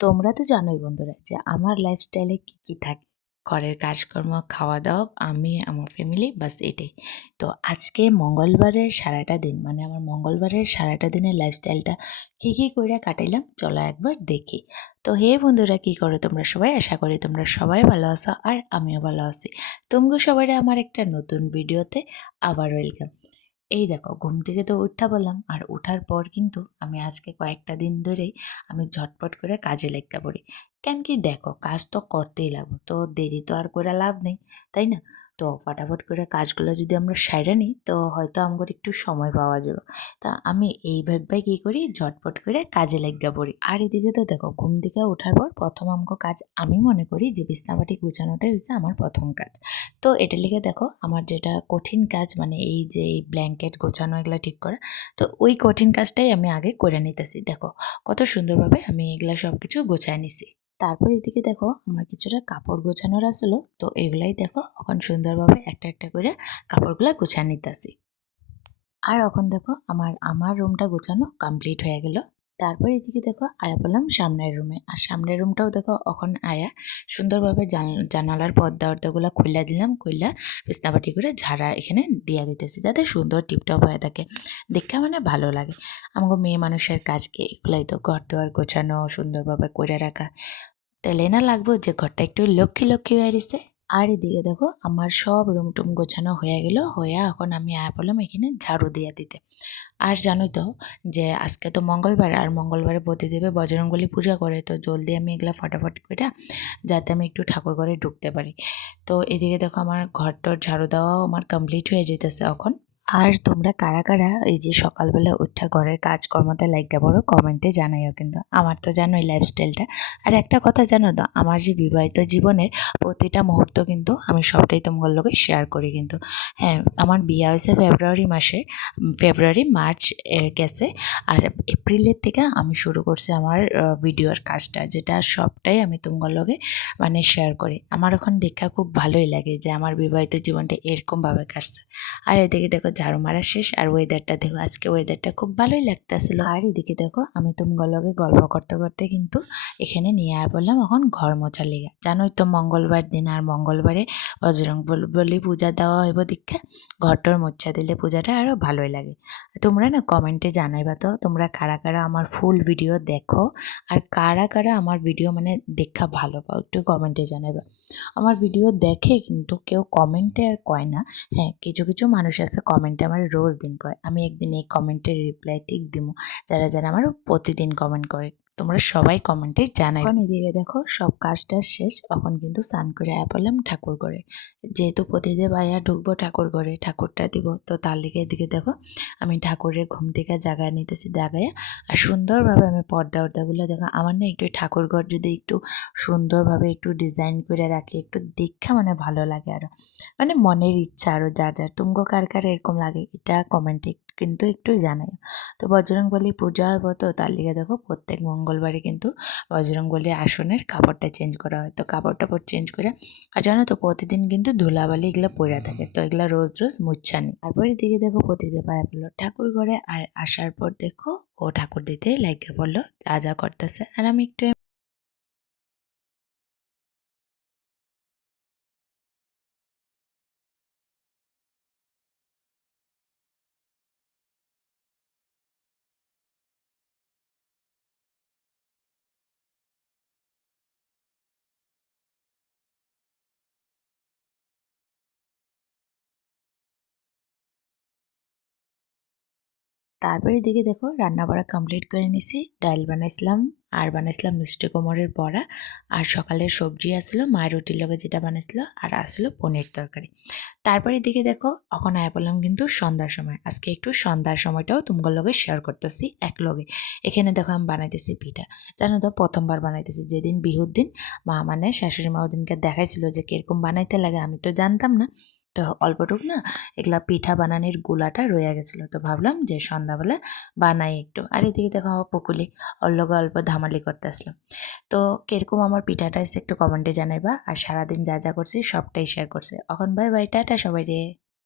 তোমরা তো জানোই বন্ধুরা যে আমার লাইফস্টাইলে কী কী থাকে। ঘরের কাজকর্ম খাওয়া দাওয়া আমি, আমার ফ্যামিলি বাস এটাই। তো আজকে মঙ্গলবারের সারাটা দিন মানে আমার মঙ্গলবারের সারাটা দিনের লাইফস্টাইলটা কী কী করে কাটাইলাম, চলো একবার দেখি। তো হে বন্ধুরা, কী করো তোমরা সবাই? আশা করি তোমরা সবাই ভালো আছো, আর আমিও ভালো আছি। তোমরা সবাই আমার একটা নতুন ভিডিওতে আবার ওয়েলকাম এই দেখো, ঘুম থেকে তো উঠা বললাম, আর ওঠার পর কিন্তু আমি আজকে কয়েকটা দিন ধরেই আমি ঝটপট করে কাজে লেগা পড়ি। কেন কি দেখো কাজ তো করতেই লাগবো, তো দেরি তো আর করে লাভ নেই, তাই না? তো ফটাফট করে কাজগুলো যদি আমরা সাইডে নিই, তো হয়তো আমার একটু সময় পাওয়া যাবে। তা আমি এই এইভাবে কী করি, ঝটপট করে কাজে লেগা পড়ি। আর এদিকে তো দেখো, ঘুম থেকে ওঠার পর প্রথম আমাকে কাজ আমি মনে করি যে বিছনাবাটি গুছানোটাই হচ্ছে আমার প্রথম কাজ। তো এটা লিখে দেখো, আমার যেটা কঠিন কাজ মানে এই যে এই ব্ল্যাঙ্কেট গোছানো এগুলো ঠিক করা, তো ওই কঠিন কাজটাই আমি আগে করে নিতেছি। দেখো, কত সুন্দরভাবে আমি এগুলো সব কিছু গোছায় নিছি। তারপর এদিকে দেখো আমার কিছুটা কাপড় গোছানোর আসলো। তো এগুলাই দেখো এখন সুন্দরভাবে একটা একটা করে কাপড়গুলো গোছায় নিতেছি। আর এখন দেখো আমার আমার রুমটা গোছানো কমপ্লিট হয়ে গেল। তারপর এদিকে দেখো আয়া বললাম সামনের রুমে। আর সামনের রুমটাও দেখো এখন আয়া সুন্দরভাবে জানালার পর্দা অর্দাগুলো খুলে দিলাম খুললা বিছনাপাটি করে ঝাড়া এখানে দিয়া দিতেছি যাতে সুন্দর টিপটপ হয়ে থাকে। দেখে মানে ভালো লাগে। আমাকে মেয়ে মানুষের কাজকে এগুলাই তো ঘর দোয়ার গোছানো, সুন্দরভাবে করে রাখা। তাহলে না লাগবো যে ঘরটা একটু লক্ষ্মী লক্ষ্মী হয়ে আর এদিকে দেখো আমার সব রুম টুম গোছানো হয়ে গেল, হয়ে এখন আমি আয়া বললাম এখানে ঝাড়ু দিয়ে দিতে। আর জানোই তো যে আজকে তো মঙ্গলবার আর মঙ্গলবারে প্রতিদেবে বজরঙ্গলি পূজা করে, তো জলদি আমি এগুলো ফটাফট করে যাতে আমি একটু ঠাকুর ঘরে ঢুকতে পারি। তো এদিকে দেখো আমার ঘরটর ঝাড়ু দেওয়াও আমার কমপ্লিট হয়ে যেতেছে এখন। আর তোমরা কারা কারা এই যে সকালবেলা উঠা ঘরের কাজকর্মতে লাগা বড় কমেন্টে জানাইও কিন্তু। আমার তো জানোই লাইফস্টাইলটা আর একটা কথা জানো তো, আমার যে বিবাহিত জীবনের প্রতিটা মুহূর্ত কিন্তু আমি সবটাই তোমার লোকে শেয়ার করি কিন্তু। হ্যাঁ আমার বিয়ে হয়েছে ফেব্রুয়ারি মাসে, ফেব্রুয়ারি, মার্চ এর গেছে। আর এপ্রিলের থেকে আমি শুরু করছি আমার ভিডিওর কাজটা, যেটা সবটাই আমি তোমার লোকে মানে শেয়ার করি। আমার ওখানে দেখা খুব ভালোই লাগে যে আমার বিবাহিত জীবনটা এরকমভাবে কাটছে। আর এদিকে দেখো ঝাড়ু মারা শেষ আর ওয়েদারটা দেখো, আজকে ওয়েদারটা খুব ভালোই লাগতেছিল। আর এদিকে দেখো, আমি তুমগলকে গল্প করতে করতে কিন্তু এখানে নিয়ে আয় বললাম এখন ঘর মোছা লেগে। জানোই তো মঙ্গলবার দিন আর মঙ্গলবারে বজরং বলি পূজা দেওয়া হইব দীক্ষা, ঘরটর মোছা দিলে পূজাটা আরও ভালোই লাগে। তোমরা না কমেন্টে জানাইবা তো, তোমরা কারা কারা আমার ফুল ভিডিও দেখো আর কারা কারা আমার ভিডিও মানে দেখা ভালো পাও, একটু কমেন্টে জানাইবা। আমার ভিডিও দেখে কিন্তু কেউ কমেন্টে আর কয় না হ্যাঁ কিছু কিছু মানুষ আছে কমেন্ট কমেন্টে আমার রোজ দিন কয় আমি একদিন এই কমেন্টের রিপ্লাই ঠিক দিব যারা যারা আমার প্রতিদিন কমেন্ট করে। তোমরা সবাই কমেন্টে জানাই। এখন এদিকে দেখো, সব কাজটা শেষ। এখন কিন্তু স্নান করে আয়া পড়লাম ঠাকুর করে যেহেতু প্রতিদেব আয়া ঢুকবো ঠাকুর করে ঠাকুরটা দিব। তো তার লিগে এদিকে দেখো, আমি ঠাকুরের ঘুম থেকে জায়গায় নিতেছি, জাগায়। আর সুন্দরভাবে আমি পর্দা অর্দাগুলো দেখো, আমার না একটু ঠাকুর ঘর যদি একটু সুন্দরভাবে একটু ডিজাইন করে রাখি, একটু দেখা মানে ভালো লাগে আরও মানে মনের ইচ্ছা আরও যার যার। তুমগো কার কার এরকম লাগে, এটা কমেন্টে কিন্তু একটু জানাই। তো বজরংবলী পূজা হবে তো তার লিগে দেখো প্রত্যেক মঙ্গলবারে কিন্তু বজরংবলী আসনের কাপড়টা চেঞ্জ করা হয়। তো কাপড় টাপড় চেঞ্জ করে আর জানো তো প্রতিদিন কিন্তু ধুলাবালি এগুলো পড়ে থাকে। তো এগুলো রোজ রোজ মুচ্ছানি। তারপরে দিকে দেখো প্রতিদিন পায়ে পড়ল ঠাকুর ঘরে আর আসার পর দেখো ও ঠাকুর দিতে লাগে বলল যা যা করতেছে। আর আমি একটু তারপরে এদিকে দেখো রান্না বড়া কমপ্লিট করে নিছি। ডাল বানাইছিলাম, আর বানাইছিলাম মিষ্টি কোমরের বড়া, আর সকালের সবজি আসলো, মায়ের রুটির লগে যেটা বানাইছিল, আর আসলো পনির তরকারি। তারপরে এদিকে দেখো এখন আয় বললাম কিন্তু সন্ধ্যার সময়, আজকে একটু সন্ধ্যার সময়টাও তোমার লগে শেয়ার করতেছি এক লগে এখানে দেখো আমি বানাইতেছি পিঠা। জানো তো, প্রথমবার বানাইতেছি, যেদিন বিহুর দিন, মা মানে শাশুড়ি মা ওদিনকে দেখাইছিল যে কীরকম বানাইতে লাগে, আমি তো জানতাম না। তো অল্পটুক না, এগুলা পিঠা বানানোর গোলাটা রয়ে গেছিল। তো ভাবলাম যে সন্ধ্যাবেলা বানাই একটু। আর এদিকে দেখো আমার পুকুলি ওর অল্প ধামালি করতে আসলাম। তো কীরকম আমার পিঠাটা এসে একটু কমেন্টে জানাইবা। আর সারাদিন যা যা করছি সবটাই শেয়ার করছে। এখন বাই বাই টাটা সবাই রে